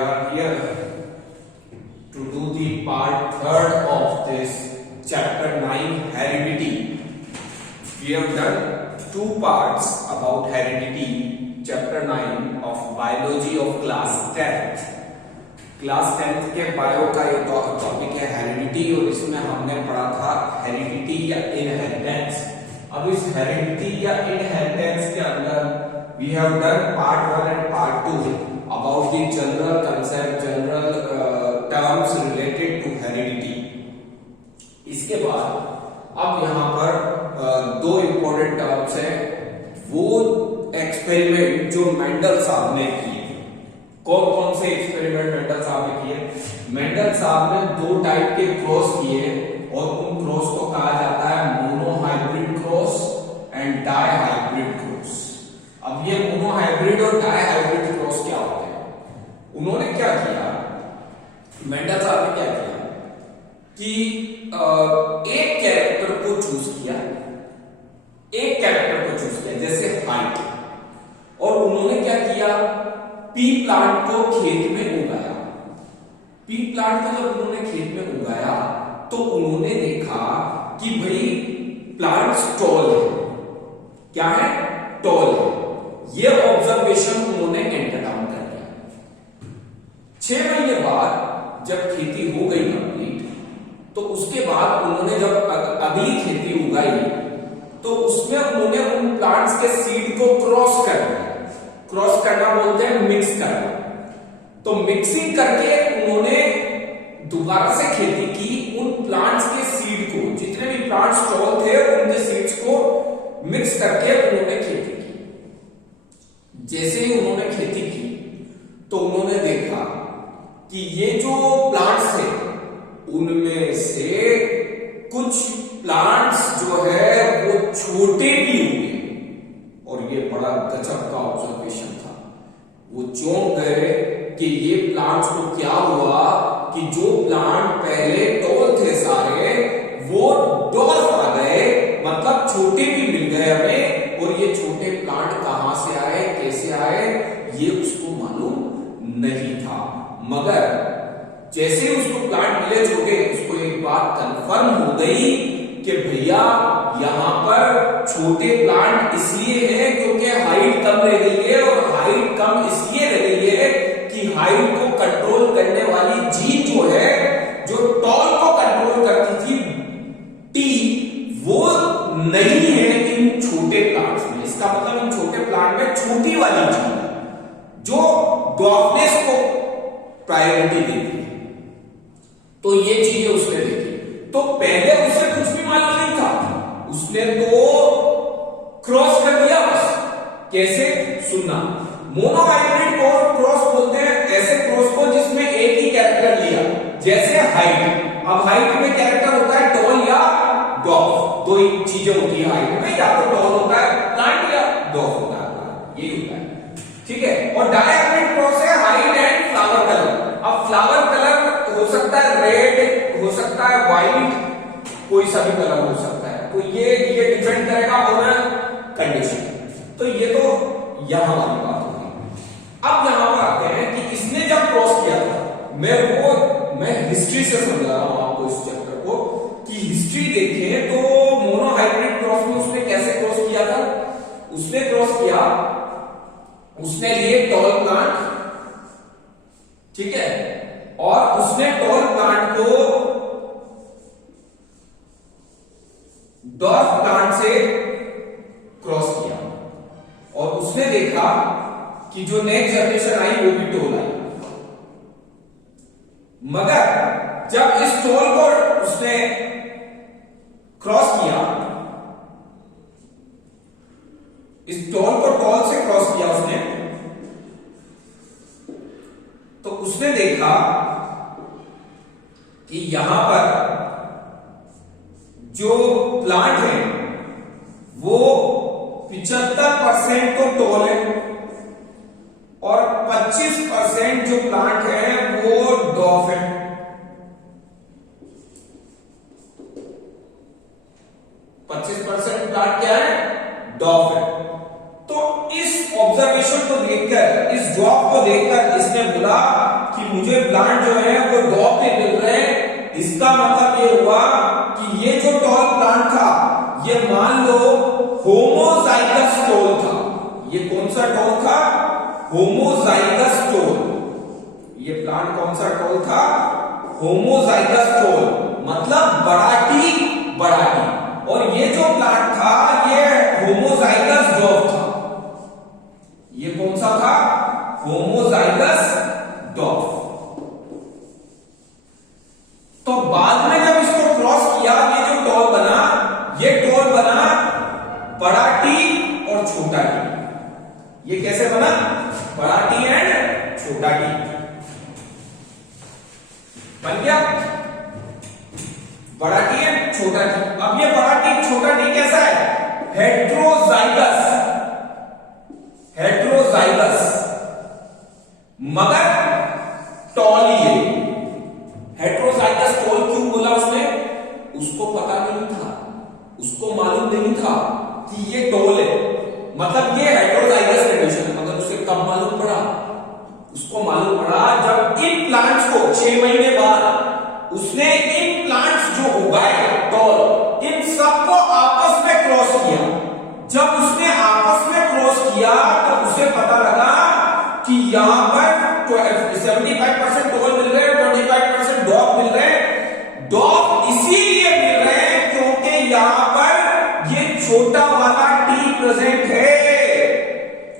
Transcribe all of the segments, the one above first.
are here to do the part third of this chapter 9 heredity. We have done two parts about heredity, chapter 9 of biology of class 10th. Class 10th के bio का ये topic है heredity और इसमें हमने पढ़ा था heredity या इनहेरिटेंस। अब इस हेरिडिटी या इनहेरिटेंस के अंदर we have done part 1 and part 2 about the general concept, general terms related to heredity. इसके बाद अब यहाँ पर दो इंपॉर्टेंट टर्म्स हैं, वो एक्सपेरिमेंट जो मेंडल साहब ने किए। कौन कौन से एक्सपेरिमेंट मेंडल साहब ने किए? मेंडल साहब ने दो टाइप के क्रॉस किए और उन क्रॉस को कहा जाता है monohybrid cross and dihybrid cross. अब ये मोनोहाइब्रिड और डायहाइब्रिड क्रॉस क्या होते हैं? उन्होंने क्या किया, मेंडल साहब ने क्या किया कि एक कैरेक्टर को चूज किया, एक कैरेक्टर को चूज किया जैसे हाइट, और उन्होंने क्या किया, पी प्लांट को खेत में उगाया। पी प्लांट को जब उन्होंने खेत में उगाया तो उन्होंने देखा कि भाई प्लांट्स टॉल है। क्या है? टॉल है। ये ऑब्जर्वेशन उन्होंने एंटरटाउन कर लिया। 6 महीने बाद जब खेती हो गई कंप्लीट, तो उसके बाद उन्होंने जब अगली खेती उगाई तो उसमें उन्होंने उन प्लांट्स के सीड को क्रॉस कर दिया। क्रॉस करना बोलते हैं मिक्स करना। तो मिक्सिंग करके उन्होंने दोबारा से खेती की। उन प्लांट्स के सीड को, जितने भी प्लांट्स टॉल थे उनके सीड्स को मिक्स करके उन्होंने खेती की। जैसे ही उन्होंने खेती की तो उन्होंने देखा कि ये जो प्लांट्स थे उनमें से कुछ प्लांट्स जो है वो छोटे भी हुए, और ये बड़ा गजब का ऑब्जर्वेशन था। वो चौंक गए कि ये प्लांट्स को क्या हुआ कि जो प्लांट पहले टॉल थे सारे वो डॉर्फ आ गए, मतलब छोटे भी मिल गए हमें। और ये छोटे प्लांट कहां से आए, कैसे आए, ये उसको मालूम नहीं था। मगर जैसे ही उसको प्लांट मिले छोटे, उसको एक बात कंफर्म हो गई कि भैया यहां पर छोटे प्लांट इसलिए हैं क्योंकि हाइट कम रह गई है, और हाइट कम इसलिए रह गई है कि हाइट को कंट्रोल करने वाली जीन जो है, जो टॉल को कंट्रोल करती थी टी, वो नहीं है इन छोटे प्लांट्स में। इसका मतलब इन छोटे प्लांट में छोटी वाली जीन है जो डॉर्फनेस को प्रायोरिटी देती है। तो ये चीजें उसने देखी। तो पहले उसे कुछ भी मालूम नहीं था, उसने तो क्रॉस कर दिया बस। कैसे? सुनना, मोनोहाइब्रिड को क्रॉस बोलते हैं ऐसे क्रॉस को जिसमें एक ही कैरेक्टर लिया, जैसे हाइट। अब हाइट में कैरेक्टर होता है टॉल या डॉर्फ, दो ही चीजें होती है हाइट में, या तो टॉल होता है प्लांट या डॉर्फ होता है, यही होता है, ठीक है। और डायहाइब्रिड क्रॉस है हाइट एंड फ्लावर कलर। अब फ्लावर कलर हो सकता है रेड, हो सकता है व्हाइट, कोई सा भी कलर हो सकता है। तो ये डिपेंड करेगा ऑन कंडीशन। तो ये तो यहां वाली बात होगी। अब यहां पर आते हैं कि इसने जब क्रॉस किया था, मैं हिस्ट्री से समझा रहा हूं आपको इस चैप्टर को, कि हिस्ट्री देखें तो मोनोहाइब्रिड क्रॉस में उसने कैसे क्रॉस किया था। उसने क्रॉस किया, उसने लिए टॉल प्लांट, ठीक है, और उसने टॉल प्लांट को डॉर्फ प्लांट से क्रॉस किया, और उसने देखा कि जो नेक्स्ट जनरेशन आई वो भी टॉल आई। मगर जब इस टॉल को उसने क्रॉस किया, इस टॉल को टॉल से क्रॉस किया उसने, तो उसने देखा कि यहां पर जो प्लांट है वो 75% तो टॉल है और 25% जो प्लांट है वो डॉर्फ है। 25% प्लांट क्या है? डॉर्फ है। तो इस ऑब्जर्वेशन को देखकर, इस जॉब को देखकर इसने बोला मुझे प्लांट जो है वो डॉग पे मिल रहे हैं, इसका मतलब ये हुआ कि ये जो टॉल प्लांट था ये मान लो होमोजाइगस टॉल था। ये कौन सा टॉल था? Homozygous tall. ये प्लांट कौन सा टॉल था? होमोजाइगस टॉल, मतलब बड़ा टी। और ये जो प्लांट था ये होमोजाइगस डॉग था। ये कौन सा था? Homozygous dog. तो बाद में जब इसको क्रॉस किया, ये जो टॉल बना, ये टॉल बना बड़ा टी और छोटा टी। ये कैसे बना? बड़ा टी एंड छोटा टी बन गया। बड़ा टी एंड छोटा टी। अब ये बड़ा टी छोटा टी कैसा है? हेट्रोजाइगस। हेट्रोजाइगस मगर टॉल ही है। हेट्रोजाइगस टॉल क्यों बोला उसने? उसको पता नहीं था, उसको मालूम नहीं था कि ये टॉल है, मतलब ये हेट्रोजाइगस कंडीशन है। मगर उसे कब मालूम पड़ा? उसको मालूम पड़ा जब इन प्लांट्स को 6 महीने बाद उसने इन प्लांट्स जो उगाए टॉल, इन सबको आपस में क्रॉस किया। जब उसने आपस में क्रॉस किया तो उसे पता लगा कि यहां पर 75% टॉल मिल रहे हैं, 25% डॉग मिल रहे हैं। डॉग इसीलिए मिल रहे हैं क्योंकि यहां पर ये छोटा वाला टी प्रेजेंट है।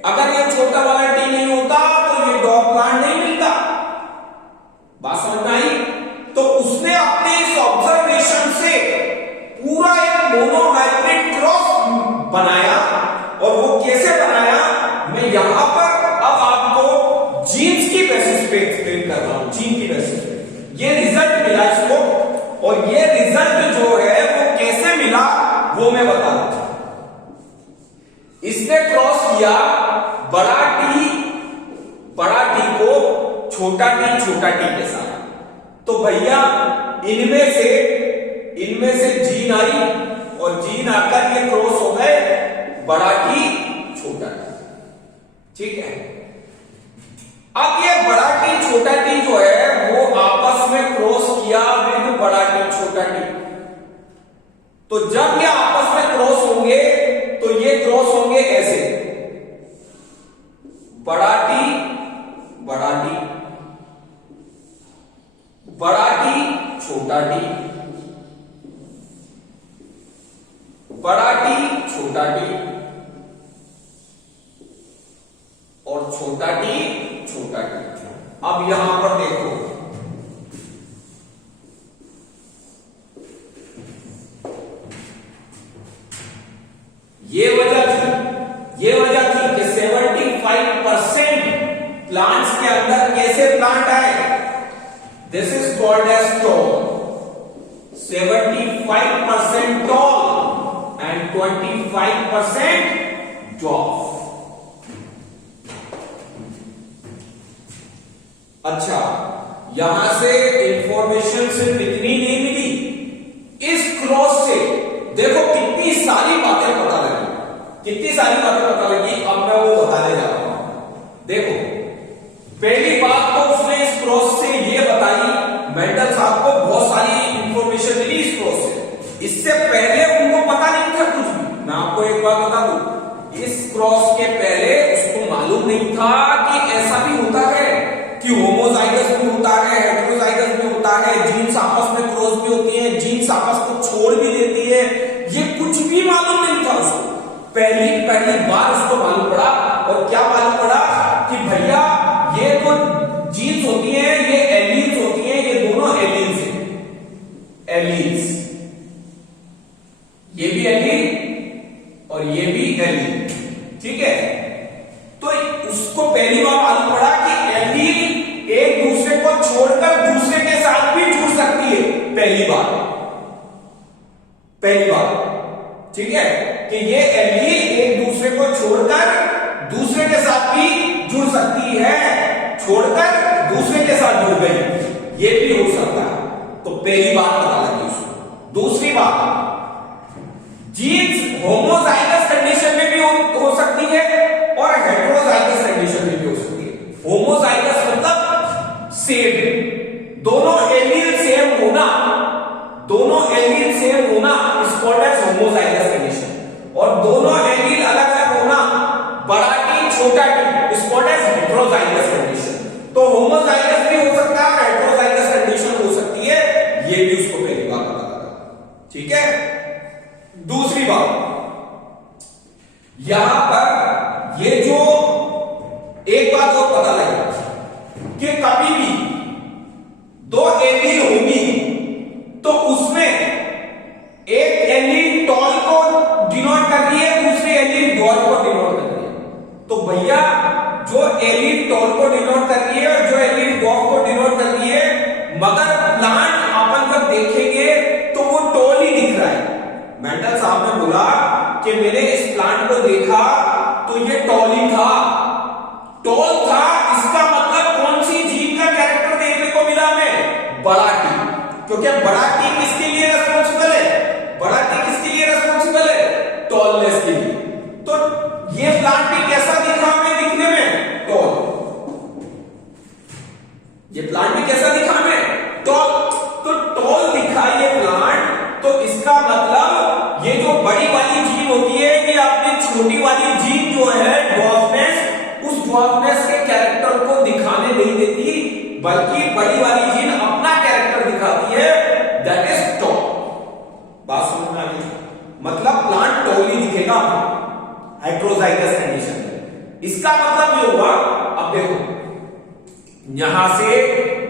अगर ये छोटा वाला टी नहीं होता तो ये डॉग प्लांट नहीं मिलता। बात समझ में आई? तो उसने अपने इस ऑब्जर्वेशन से पूरा एक मोनोहाइब्रिड क्रॉस बनाया। और वो कैसे बनाया मैं यहां पर अब आपको जीन्स की बेसिस पे एक्सप्लेन कर रहा हूं। जीन की बेसिस पे ये रिजल्ट मिला इसको, और ये रिजल्ट जो है वो कैसे मिला वो मैं बता रहा हूं। इसने क्रॉस किया बड़ा टी को छोटा टी के साथ। तो भैया इनमें से जीन आई, और जीन आकर ये क्रॉस हो गए बड़ा टी छोटा टी। ठीक है। अब ये बड़ा टी छोटा टी जो है वो आपस में क्रॉस किया विद बड़ा टी छोटा टी। तो जब ये आपस में क्रॉस होंगे तो ये क्रॉस होंगे ऐसे, बड़ा टी बड़ा टी छोटा टी, बड़ा टी छोटा टी और छोटा टी छोटा टी। अब यहां पर देखो, ये वजह थी कि 75% प्लांट्स के अंदर कैसे प्लांट आए? This is called as tall. 75% tall and 25% dwarf. अच्छा, यहां से इंफॉर्मेशन सिर्फ इतनी नहीं मिली, इस क्रॉस से देखो कितनी सारी बातें पता लगी। अब मैं वो बताने जा रहा हूं। देखो, पहली बात तो उसने इस क्रॉस से ये बताई, मेंडल साहब को बहुत सारी इंफॉर्मेशन मिली इस क्रॉस से। इससे पहले उनको पता नहीं था कुछ भी। मैं आपको एक बात बता दूं, इस क्रॉस के पहले उसको मालूम नहीं था कि ऐसा भी होता है कि होमोजाइगस भी होता है, हेटेरोजाइगस भी होता है, जीन्स आपस में क्रॉस भी होती है, जीन्स आपस को छोड़ भी देती है। ये कुछ भी मालूम नहीं था उसको। पहली बार उसको मालूम पड़ा। और क्या मालूम पड़ा कि भैया ये तो जीन्स होती हैं, ये एलीन्स होती हैं, ये दोनों एलीन्स हैं। एलीन्स, ये भी एलीन और ये भी एलीन। ठीक है। तो उसको पहली बार मालूम पड़ा कि एलीन एक दूसरे को छोड़कर दूसरे के साथ भी जुड़ सकती है। पहली बार। ठीक है, कि ये एलीन एक दूसरे को छोड़कर दूसरे के साथ भी जुड़ सकती है, छोड़कर दूसरे के साथ जुड़ गई, ये भी हो सकता है। तो पहली बात पता लगी उसको। दूसरी बात, जीन्स होमोजाइगस कंडीशन में भी हो सकती है और हेटेरोजाइगस कंडीशन में भी हो सकती है। होमोजाइगस मतलब सेम, दोनों एलील सेम होना, दोनों एलील सेम होना is called as homozygous condition, और दोनों एलील अलग अलग होना, बड़ा टी छोटा T, is called as heterozygous condition. तो होमोजाइगस भी हो सकता है, हेटेरोजाइगस कंडीशन हो सकती है, ये भी उसको पहली बार पता लगा। ठीक है, दूसरी बात, यहां पर ये जो एक बात और पता लगा कि कभी भी दो एलील होंगी तो उसमें एक एलील टॉल को डिनोट कर रही है, दूसरी एलील डॉर्फ को डिनोट कर रही है। तो भैया जो एलील टॉल को डिनोट कर रही है और जो एलील डॉर्फ को डिनोट कर रही है, मगर प्लांट अपन जब देखेंगे तो वो टॉल ही दिख रहा है। मेंडल साहब ने बोला कि मैंने इस प्लांट को देखा तो ये टॉल ही था, टॉल था, इसका मतलब कौन सी जीन का कैरेक्टर देखने को मिला हमें? बड़ा टी, क्योंकि बड़ा टी किसके लिए रेस्पॉन्सिबल है? बड़ा टी किसके लिए रेस्पॉन्सिबल है? टॉलनेस के लिए। तो ये प्लांट भी कैसा दिखा हमें दिखने में? टॉल। ये प्लांट भी कैसा दिखा हमें? टॉल। तो टॉल दिखा ये प्लांट, तो इसका मतलब ये जो बड़ी वाली जीन होती है, ये अपनी छोटी वाली जीन जो है ड्वार्फनेस, उस ड्वार्फनेस के कैरेक्टर को दिखाने नहीं देती, बल्कि बड़ी वाली जीन अपना कैरेक्टर दिखाती है, दैट इज टॉल। बात समझ में आ गई? मतलब प्लांट टॉल ही दिखेगा हेटेरोजाइगस कंडीशन में। इसका मतलब ये हुआ, अब देखो यहां से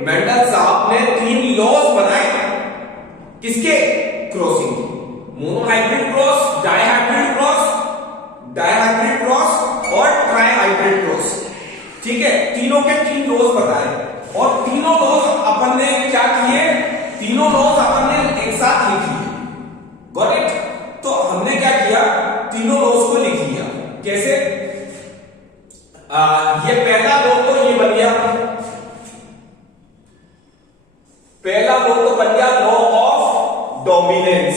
मेंडल साहब ने 3 लॉज बनाए, किसके? क्रॉसिंग के, monohybrid cross, dihybrid cross, dihybrid cross और ट्राइहाइब्रिड क्रॉस। ठीक है, तीनों के 3 लॉज बताए, और तीनों लॉज अपन ने क्या किए? तीनों लॉज अपन ने एक साथ लिख लिए। Got it? तो हमने क्या किया? तीनों लॉज को लिख लिया। कैसे? ये पहला लॉ तो ये बन गया, पहला लॉ तो बन गया लॉ ऑफ डोमिनेंस।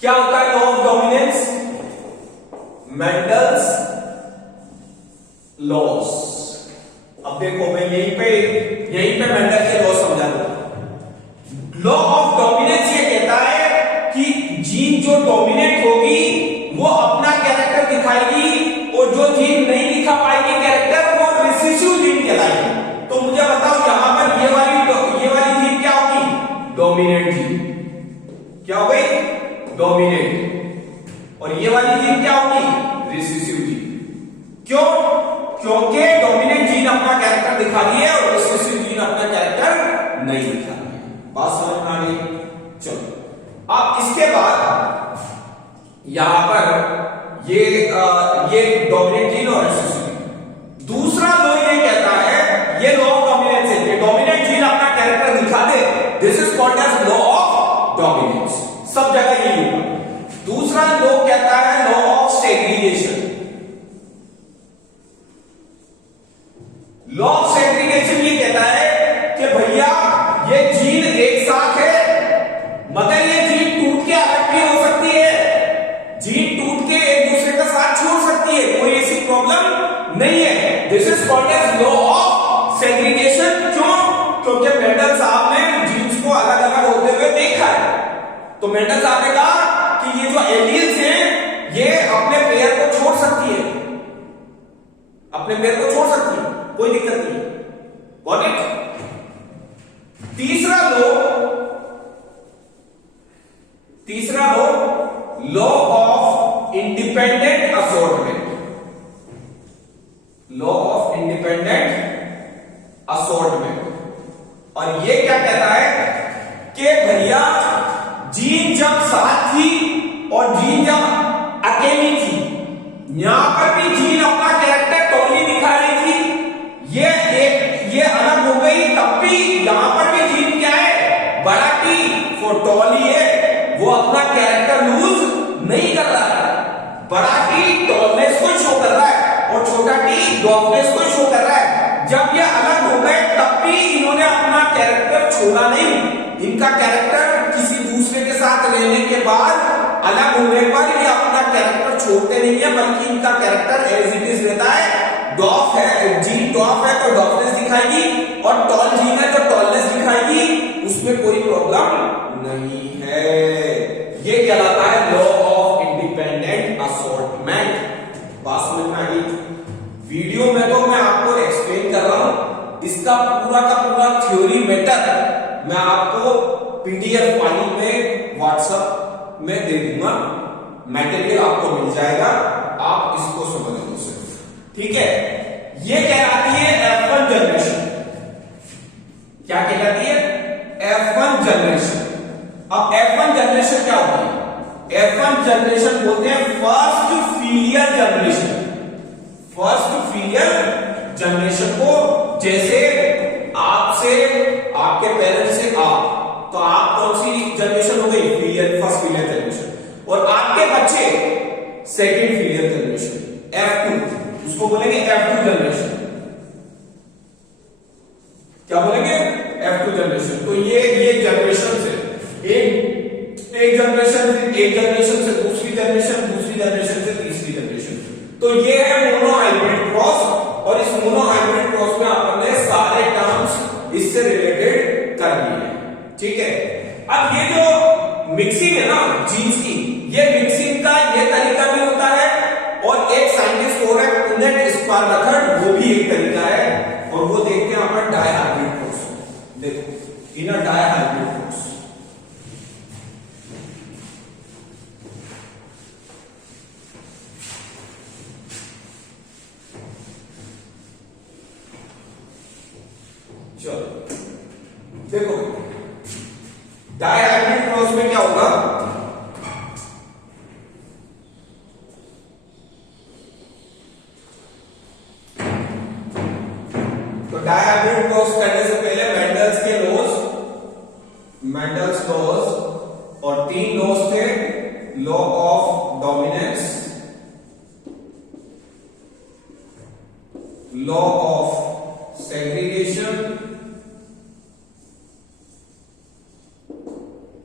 क्या होता है law of dominance? Mendel's loss. अब देखो मैं यहीं पे मेंडल के लॉ समझा दूं। लॉ ऑफ डोमिनेंस ये कहता है कि जीन जो डोमिनेट होगी वो अपना कैरेक्टर दिखाएगी, और जो जीन नहीं दिखा पाएगी कैरेक्टर, वो रिसेसिव जीन कहलाएगी। तो मुझे बताओ यहां पर ये वाली जीन क्या होगी? Dominant gene. क्या हो गई? डोमिनेंट। और ये वाली जीन क्या होगी? Recessive gene. क्यों? क्योंकि डोमिनेंट जीन अपना कैरेक्टर दिखा रही है और रिसेसिव जीन अपना कैरेक्टर नहीं दिखा रही है। बात समझ में आ गई? चलो, अब इसके बाद यहां पर ये डोमिनेंट जीन और रिसेसिव जीन। दूसरा लॉ ये कहता है, ये लॉ ऑफ डोमिनेंस है, डोमिनेंट जीन अपना कैरेक्टर दिखा दे, this is called as law of dominance. सब जगह यही होगा। दूसरा लॉ कहता है law of segregation. Law of segregation ये कहता है कि भैया ये जीन एक साथ है, मगर ये जीन टूट के अलग भी हो सकती है, जीन टूट के एक दूसरे का साथ छोड़ सकती है, कोई ऐसी प्रॉब्लम नहीं है। This is called as law of segregation. क्यों? क्योंकि मेंडल साहब ने जीन्स को अलग अलग होते हुए देखा है। तो मेंडल साहब ने कहा कि ये जो एलील्स हैं ये अपने पेयर को छोड़ सकती है, अपने पेयर को छोड़ सकती है, कोई दिक्कत नहीं है। Got it? तीसरा law of independent assortment. Law of independent assortment, और ये क्या कहता है कि भैया जीन जब साथ थी और जीन जब अकेली थी, यहां पर भी जीन अपना कैरेक्टर टॉली दिखा रही थी, ये अलग हो गई, तब भी यहां पर भी जीन क्या है? बड़ा टी फॉर टॉली है, वो अपना कैरेक्टर लूज नहीं कर रहा है। बड़ा टी टॉलनेस को शो कर रहा है और छोटा टी डॉर्फनेस को शो कर रहा है। जब ये अलग हो गए तब भी इन्होंने अपना कैरेक्टर छोड़ा नहीं। इनका कैरेक्टर किसी दूसरे के साथ रहने के बाद अलग होने पर ये अपना कैरेक्टर छोड़ते नहीं है, बल्कि इनका कैरेक्टर एज इट इज रहता है। डॉफ है, जीन डॉफ है तो डॉफनेस दिखाएगी, और टॉल जीन है तो टॉलनेस दिखाएगी, उसमें कोई प्रॉब्लम नहीं है। ये कहलाता है लॉ ऑफ इंडिपेंडेंट असॉर्टमेंट। बात समझ में आ गई? वीडियो में तो मैं आपको एक्सप्लेन कर रहा हूं, इसका पूरा का पूरा थ्योरी मैटर मैं आपको पीडीएफ फाइल में व्हाट्सएप में दे दूंगा, मटेरियल आपको मिल जाएगा, आप इसको समझ लो सिर्फ, ठीक है। ये कहलाती है F1 जनरेशन। क्या कहलाती है? F1 generation. अब F1 जनरेशन क्या होती है? F1 जनरेशन बोलते हैं first filial generation. First filial generation को, जैसे आपसे आपके पेरेंट्स से आप, तो आप कौन सी जनरेशन हो गई? Filial, first filial generation. और आपके बच्चे सेकंड फीलियर जनरेशन, F2, उसको बोलेंगे F2 जनरेशन। क्या बोलेंगे? F2 generation. तो ये जनरेशन से एक जनरेशन से दूसरी जनरेशन, दूसरी जनरेशन से तीसरी जनरेशन। तो ये है मोनो हाइब्रिड क्रॉस, और इस मोनो हाइब्रिड क्रॉस में आपने सारे टर्म्स इससे रिलेटेड कर लिए, ठीक है। अब ये जो मिक्सिंग है ना जीन्स की, ये मिक्सिंग का ये तरीका भी होता है, और एक साइंटिस्ट और है पुनेट स्क्वायर मेथड, वो भी एक तरीका है, और वो देखते हैं अपन डाई हाइब्रिड क्रॉस। देखो इन डाई हाइब्रिड क्रॉस, चलो देखो डाई हाइब्रिड क्रॉस में क्या होगा? तो डाई हाइब्रिड क्रॉस करने से पहले मेंडल्स लॉज और 3 लॉज थे, law of dominance, law of segregation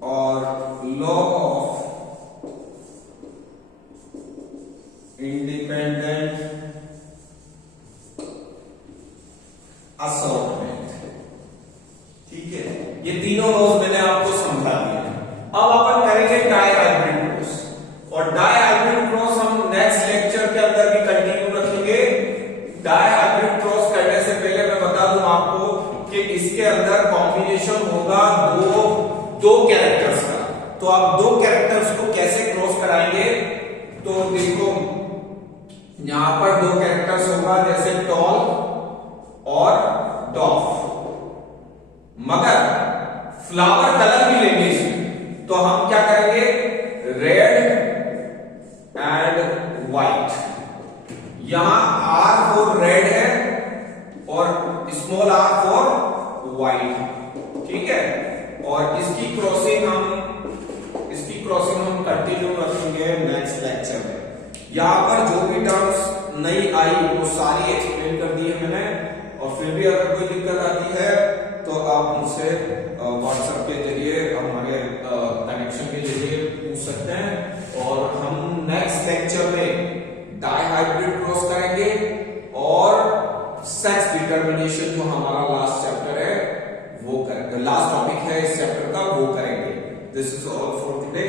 और लॉ ऑफ इंडिपेंडेंट असॉर्टमेंट, ठीक है। ये तीनों लॉज मैंने आपको समझा दिए। अब अपन करेंगे डाई हाइब्रिड क्रॉस, और डाई हाइब्रिड क्रॉस हम नेक्स्ट लेक्चर के अंदर भी कंटिन्यू रखेंगे। डाई हाइब्रिड क्रॉस करने से पहले मैं बता दूं आपको कि इसके अंदर कॉम्बिनेशन होगा दो कैरेक्टर्स का। तो आप 2 कैरेक्टर्स को कैसे क्रॉस कराएंगे? तो देखो यहां पर 2 कैरेक्टर्स होगा, जैसे टॉल और डॉफ, मगर फ्लावर कलर भी लेंगे इसमें, तो हम क्या करेंगे? Red and white. यहां R फॉर रेड है और स्मॉल r फॉर व्हाइट, ठीक है। और इसकी क्रॉसिंग हम कंटिन्यू रखेंगे नेक्स्ट लेक्चर में। यहां पर जो भी टर्म्स नई आई वो सारी एक्सप्लेन कर दी है मैंने, और फिर भी अगर कोई दिक्कत आती है तो आप मुझसे व्हाट्सएप के जरिए, हमारे कनेक्शन के जरिए पूछ सकते हैं, और हम नेक्स्ट लेक्चर में डाई हाइब्रिड क्रॉस करेंगे और सेक्स डिटर्मिनेशन, जो हमारा लास्ट चैप्टर है वो करेंगे, लास्ट टॉपिक है इस चैप्टर का, वो करेंगे। This is all for today.